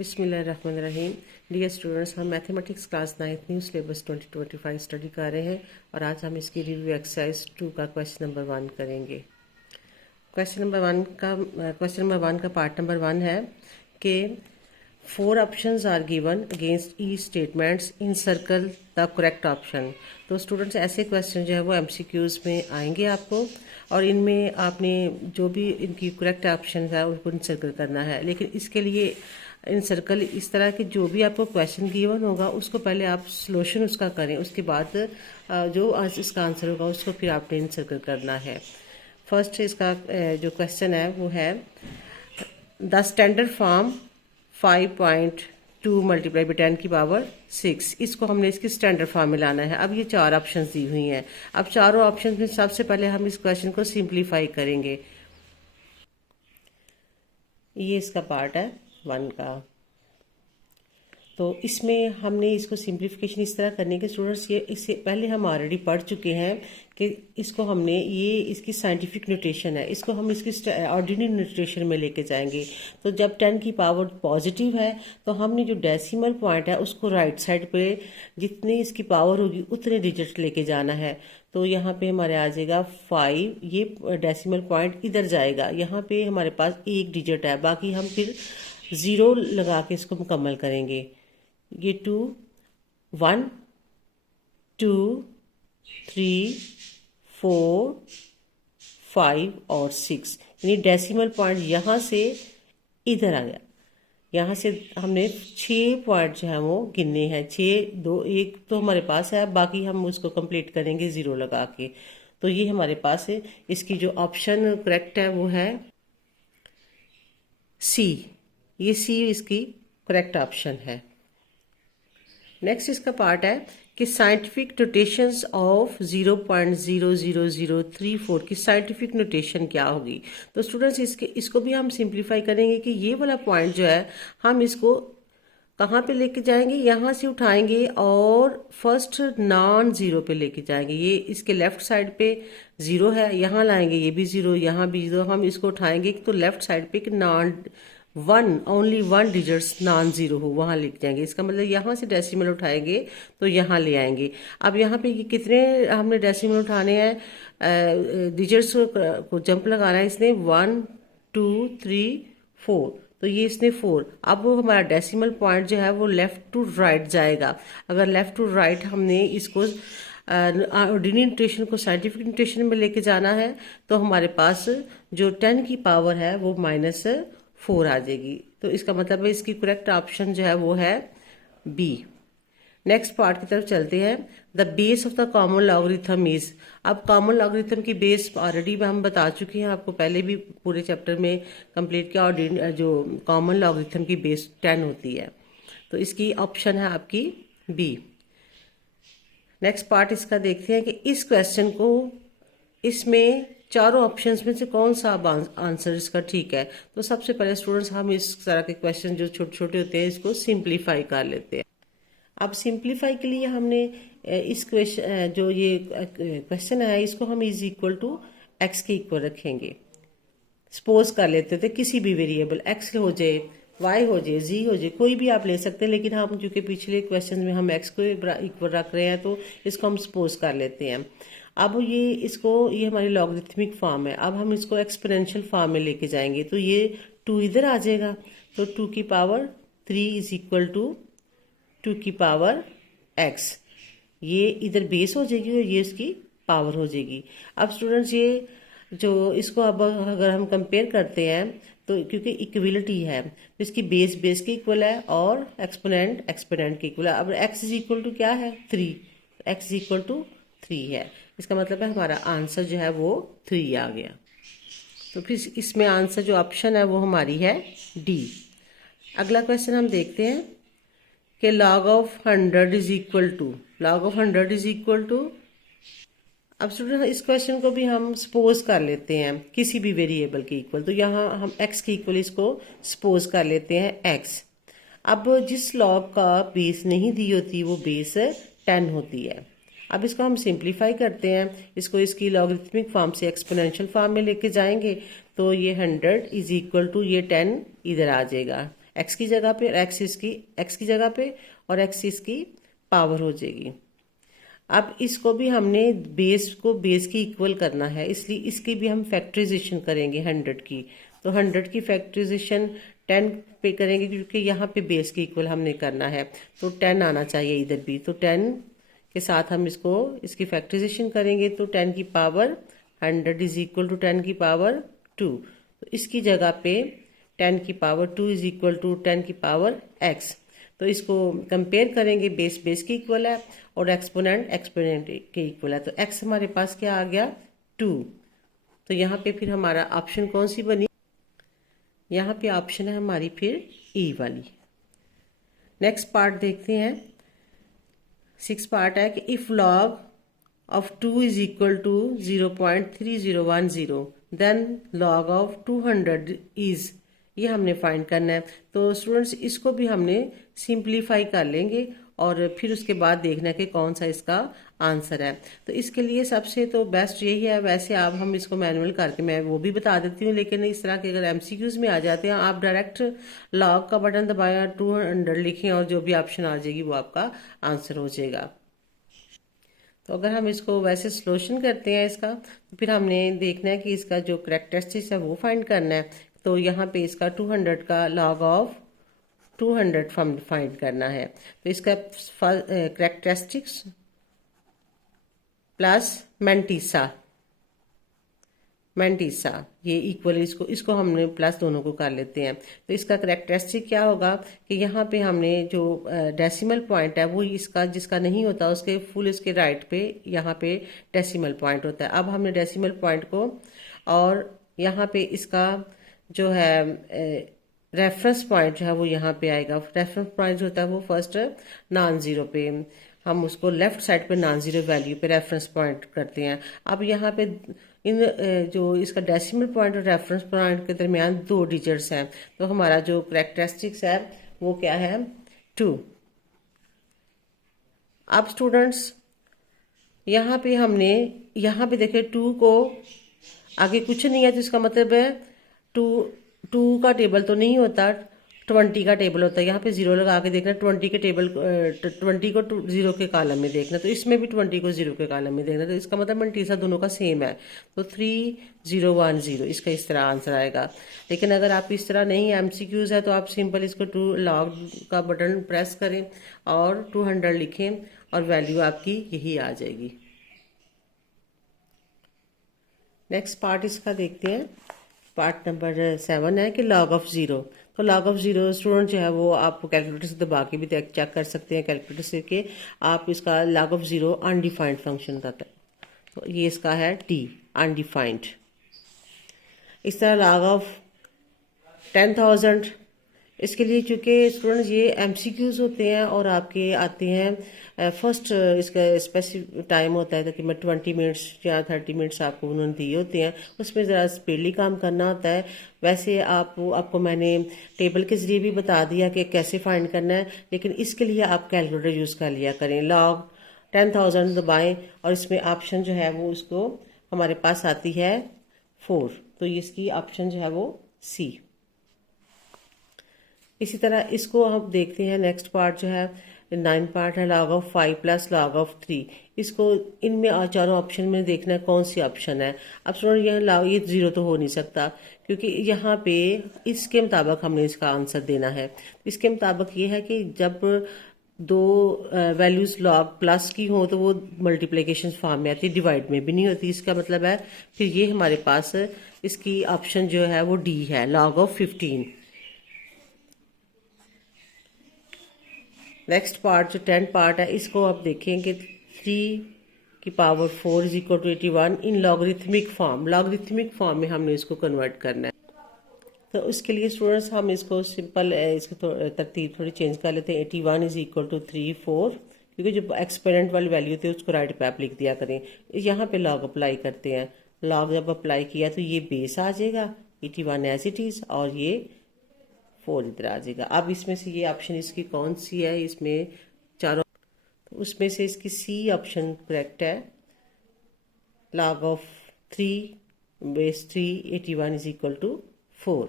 बिस्मिल्लाहिर्रहमानिर्रहीम। Dear students, हम mathematics class 9th new syllabus 2025 study कर रहे हैं और आज हम इसकी रिव्यू एक्सरसाइज 2 का क्वेश्चन नंबर 1 करेंगे। क्वेश्चन नंबर वन का पार्ट नंबर 1 है कि 4 options are given against each statements encircle the correct option. तो स्टूडेंट्स ऐसे क्वेश्चन जो है वो एमसीक्यूज में आएंगे आपको और इनमें आपने जो भी इनकी करेक्ट ऑप्शन है उनको इनसर्कल करना है। लेकिन इसके लिए इनसर्कल इस तरह के जो भी आपको क्वेश्चन गिवन होगा उसको पहले आप सोल्यूशन उसका करें, उसके बाद जो आज इसका आंसर होगा उसको फिर आपने इनसर्कल करना है। फर्स्ट इसका जो क्वेश्चन है वो है the standard form 5.2 multiply by 10 की पावर 6। इसको हमने इसकी स्टैंडर्ड फॉर्म में लाना है। अब ये 4 ऑप्शन दी हुई हैं। अब चारों ऑप्शन में सबसे पहले हम इस क्वेश्चन को सिंप्लीफाई करेंगे। ये इसका पार्ट है 1 का। तो इसमें हमने इसको सिंप्लीफिकेशन इस तरह करने के स्टूडेंट्स, ये इससे पहले हम ऑलरेडी पढ़ चुके हैं कि इसको हमने ये इसकी साइंटिफिक नोटेशन है, इसको हम इसकी ऑर्डिनरी नोटेशन में लेके जाएंगे। तो जब 10 की पावर पॉजिटिव है तो हमने जो डेसिमल पॉइंट है उसको राइट साइड पे जितनी इसकी पावर होगी उतने डिजिट लेके जाना है। तो यहाँ पे हमारे आ जाएगा 5, ये डेसिमल पॉइंट इधर जाएगा। यहाँ पे हमारे पास एक डिजिट है, बाकी हम फिर 0 लगा के इसको मुकम्मल करेंगे। ये 2, 1, 2, 3, 4, 5 और 6, यानी डेसिमल पॉइंट यहाँ से इधर आ गया। यहाँ से हमने 6 पॉइंट जो है वो गिनने हैं। 6, 2, 1 तो हमारे पास है, बाकी हम उसको कंप्लीट करेंगे 0 लगा के। तो ये हमारे पास है। इसकी जो ऑप्शन करेक्ट है वो है सी। ये सी इसकी करेक्ट ऑप्शन है। नेक्स्ट इसका पार्ट है कि साइंटिफिक नोटेशंस ऑफ 0.00034 की साइंटिफिक नोटेशन क्या होगी। तो स्टूडेंट्स इसको भी हम सिंप्लीफाई करेंगे कि ये वाला पॉइंट जो है हम इसको कहाँ पे लेके जाएंगे, यहाँ से उठाएंगे और फर्स्ट नॉन जीरो पे लेके जाएंगे। ये इसके लेफ्ट साइड पे 0 है, यहाँ लाएंगे ये भी 0, यहाँ भी 0। हम इसको उठाएंगे तो लेफ्ट साइड पे एक non only 1 digits non zero हो, वहां लेके जाएंगे। इसका मतलब यहाँ से डेसिमल उठाएंगे तो यहाँ ले आएंगे। अब यहाँ पे ये कितने हमने डेसिमल उठाने हैं, डिजिट्स को जंप लगाना है इसने 1, 2, 3, 4। तो ये इसने 4। अब वो हमारा डेसिमल पॉइंट जो है वो लेफ्ट टू राइट जाएगा। अगर लेफ्ट टू राइट हमने इसको ऑर्डिनरी नोटेशन को साइंटिफिक नोटेशन में लेके जाना है तो हमारे पास जो 10 की पावर है वो -4 आ जाएगी। तो इसका मतलब है इसकी करेक्ट ऑप्शन जो है वो है बी। नेक्स्ट पार्ट की तरफ चलते हैं। The base of the common logarithm is. अब कॉमन लॉगरिथम की बेस ऑलरेडी हम बता चुके हैं आपको, पहले भी पूरे चैप्टर में कंप्लीट किया। और जो कॉमन लॉगरिथम की बेस 10 होती है। तो इसकी ऑप्शन है आपकी बी। नेक्स्ट पार्ट इसका देखते हैं कि इस क्वेश्चन को इसमें चारों ऑप्शंस में से कौन सा आंसर इसका ठीक है। तो सबसे पहले स्टूडेंट्स हम इस तरह के क्वेश्चन जो छोटे छोटे होते हैं इसको सिंप्लीफाई कर लेते हैं। अब सिंप्लीफाई के लिए हमने इस क्वेश्चन जो ये क्वेश्चन है इसको हम इज इक्वल टू एक्स के इक्वल रखेंगे। सपोज कर लेते थे किसी भी वेरिएबल एक्स हो जाए, वाई हो जाए, जी हो जाए, कोई भी आप ले सकते हैं। लेकिन हम चूंकि पिछले क्वेश्चन में हम एक्स को इक्वल रख रहे हैं तो इसको हम सपोज कर लेते हैं। अब ये हमारी लॉगरिथमिक फॉर्म है। अब हम इसको एक्सपोनेंशियल फॉर्म में लेके जाएंगे तो ये 2 इधर आ जाएगा। तो 2 की पावर 3 इज इक्वल टू 2 की पावर x। ये इधर बेस हो जाएगी और ये इसकी पावर हो जाएगी। अब स्टूडेंट्स ये जो इसको अब अगर हम कंपेयर करते हैं तो क्योंकि इक्वलिटी है तो इसकी बेस के इक्वल है और एक्सपोनेंट के इक्वल है। अब x इज इक्वल टू क्या है 3, x इज इक्वल टू 3 है। इसका मतलब है हमारा आंसर जो है वो 3 आ गया। तो फिर इसमें आंसर जो ऑप्शन है वो हमारी है डी। अगला क्वेश्चन हम देखते हैं कि log of 100 is equal to. अब स्टूडेंट इस क्वेश्चन को भी हम सपोज कर लेते हैं किसी भी वेरिएबल के इक्वल। तो यहाँ हम x के इक्वल इसको सपोज कर लेते हैं x। अब जिस लॉग का बेस नहीं दी होती वो बेस 10 होती है। अब इसको हम सिंप्लीफाई करते हैं, इसको इसकी लॉगरिथमिक फॉर्म से एक्सपोनेंशियल फॉर्म में लेके जाएंगे तो ये 100 इज इक्वल टू ये 10 इधर आ जाएगा। एक्स की जगह पे और एक्स की जगह पे और एक्स इसकी पावर हो जाएगी। अब इसको भी हमने बेस की इक्वल करना है, इसलिए इसकी भी हम फैक्टराइजेशन करेंगे 100 की। तो 100 की फैक्टराइजेशन 10 पे करेंगे क्योंकि यहाँ पे बेस की इक्वल हमने करना है, तो 10 आना चाहिए इधर भी। तो 10 के साथ हम इसकी फैक्टराइजेशन करेंगे, तो 10 की पावर 100 इज इक्वल टू 10 की पावर 2। तो इसकी जगह पे 10 की पावर 2 इज इक्वल टू 10 की पावर x। तो इसको कंपेयर करेंगे, बेस के इक्वल है और एक्सपोनेंट के इक्वल है। तो x हमारे पास क्या आ गया 2। तो यहाँ पे फिर हमारा ऑप्शन कौन सी बनी, यहाँ पे ऑप्शन है हमारी फिर ई वाली। नेक्स्ट पार्ट देखते हैं। 6 पार्ट है कि if log of 2 is equal to 0.3010 then log of 200 is, ये हमने फाइंड करना है। तो स्टूडेंट्स इसको भी हमने सिंप्लीफाई कर लेंगे और फिर उसके बाद देखना है कि कौन सा इसका आंसर है। तो इसके लिए सबसे तो बेस्ट यही है, वैसे आप हम इसको मैनुअल करके मैं वो भी बता देती हूँ, लेकिन इस तरह के अगर एमसीक्यूज में आ जाते हैं आप डायरेक्ट लॉग का बटन दबाया 200 लिखें और जो भी ऑप्शन आ जाएगी वो आपका आंसर हो जाएगा। तो अगर हम इसको वैसे सोल्यूशन करते हैं इसका, तो फिर हमने देखना है कि इसका जो करेक्टरिस्टिक्स है वो फाइंड करना है। तो यहाँ पे इसका 200 का लॉग ऑफ 200 फाइंड करना है। तो इसका करेक्टरिस्टिक्स प्लस मैंटीसा ये इक्वल, इसको हमने प्लस दोनों को कर लेते हैं। तो इसका करेक्टरिस्टिक क्या होगा कि यहाँ पे हमने जो डेसिमल पॉइंट है वो इसका जिसका नहीं होता उसके फुल इसके राइट पे यहाँ पे डेसिमल पॉइंट होता है। अब हमने डेसिमल पॉइंट को और यहाँ पे इसका जो है रेफरेंस पॉइंट जो है वो यहाँ पे आएगा। रेफरेंस पॉइंट जो होता है वो फर्स्ट नॉन जीरो पे, हम उसको लेफ्ट साइड पे नॉन जीरो वैल्यू पे रेफरेंस पॉइंट करते हैं। अब यहाँ पे इन जो इसका डेसिमल पॉइंट और रेफरेंस पॉइंट के दरमियान 2 डिजिट्स हैं, तो हमारा जो करेक्टरिस्टिक्स है वो क्या है 2। अब स्टूडेंट्स यहाँ पे देखें 2 को आगे कुछ नहीं है, तो इसका मतलब है 2 का टेबल तो नहीं होता, 20 का टेबल होता है। यहाँ पे 0 लगा के देखना, 20 के टेबल 20 को 0 के कॉलम में देखना, तो इसमें भी 20 को 0 के कॉलम में देखना। तो इसका मतलब मंटीसा दोनों का सेम है, तो 3010 इसका इस तरह आंसर आएगा। लेकिन अगर आप इस तरह नहीं एमसीक्यूज है तो आप सिंपल इसको 2 लॉग का बटन प्रेस करें और 200 लिखें और वैल्यू आपकी यही आ जाएगी। नेक्स्ट पार्ट इसका देखते हैं। पार्ट नंबर 7 है कि लॉग ऑफ 0। तो लॉग ऑफ 0 स्टूडेंट जो है वो आप कैलकुलेटर से दबा के भी चेक कर सकते हैं, कैलकुलेटर से कि आप इसका लॉग ऑफ 0 अनडिफाइंड फंक्शन होता है। तो ये इसका है टी अनडिफाइंड। इस तरह लॉग ऑफ 10,000, इसके लिए चूंकि स्टूडेंट्स ये एमसीक्यूज होते हैं और आपके आते हैं फर्स्ट इसका स्पेसिफिक टाइम होता है तकरीबन 20 मिनट्स या 30 मिनट्स आपको उन्होंने दिए होते हैं, उसमें ज़रा स्पीडली काम करना होता है। वैसे आपको मैंने टेबल के ज़रिए भी बता दिया कि कैसे फाइंड करना है, लेकिन इसके लिए आप कैलकुलेटर यूज़ कर लिया करें। लॉग 10,000 दबाएं और इसमें ऑप्शन जो है वो उसको हमारे पास आती है 4, तो इसकी ऑप्शन जो है वो सी। इसी तरह इसको हम देखते हैं। नेक्स्ट पार्ट जो है 9 पार्ट है log of 5 plus log of 3। इसको इनमें चारों ऑप्शन में देखना है कौन सी ऑप्शन है। अब सुनो ये 0 तो हो नहीं सकता क्योंकि यहाँ पे इसके मुताबिक हमने इसका आंसर देना है। इसके मुताबिक ये है कि जब 2 वैल्यूज लॉग प्लस की हो तो वो मल्टीप्लिकेशन फॉर्म में आती है, डिवाइड में भी नहीं होती। इसका मतलब है फिर ये हमारे पास इसकी ऑप्शन जो है वो डी है, लॉग ऑफ 15। नेक्स्ट पार्ट जो 10 पार्ट है इसको आप देखेंगे 3 की power 4 is equal to 81 in logarithmic form में हमने इसको कन्वर्ट करना है। तो इसके लिए स्टूडेंट्स हम इसको सिंपल इसको तरतीब थोड़ी चेंज कर लेते हैं। 81 इज इक्वल टू 3 4, क्योंकि जो एक्सपेरेंट वाली वैल्यू थी उसको राइट पे आप लिख दिया करें। यहाँ पे लॉग अप्लाई करते हैं। लॉग जब अप्लाई किया तो ये बेस आ जाएगा 81 एज इट इज़ और ये 4 इधर आ जाएगा। अब इसमें से ये ऑप्शन इसकी कौन सी है, इसमें चारों, तो उसमें से इसकी सी ऑप्शन करेक्ट है। Log of 3 base 3 81 is equal to 4।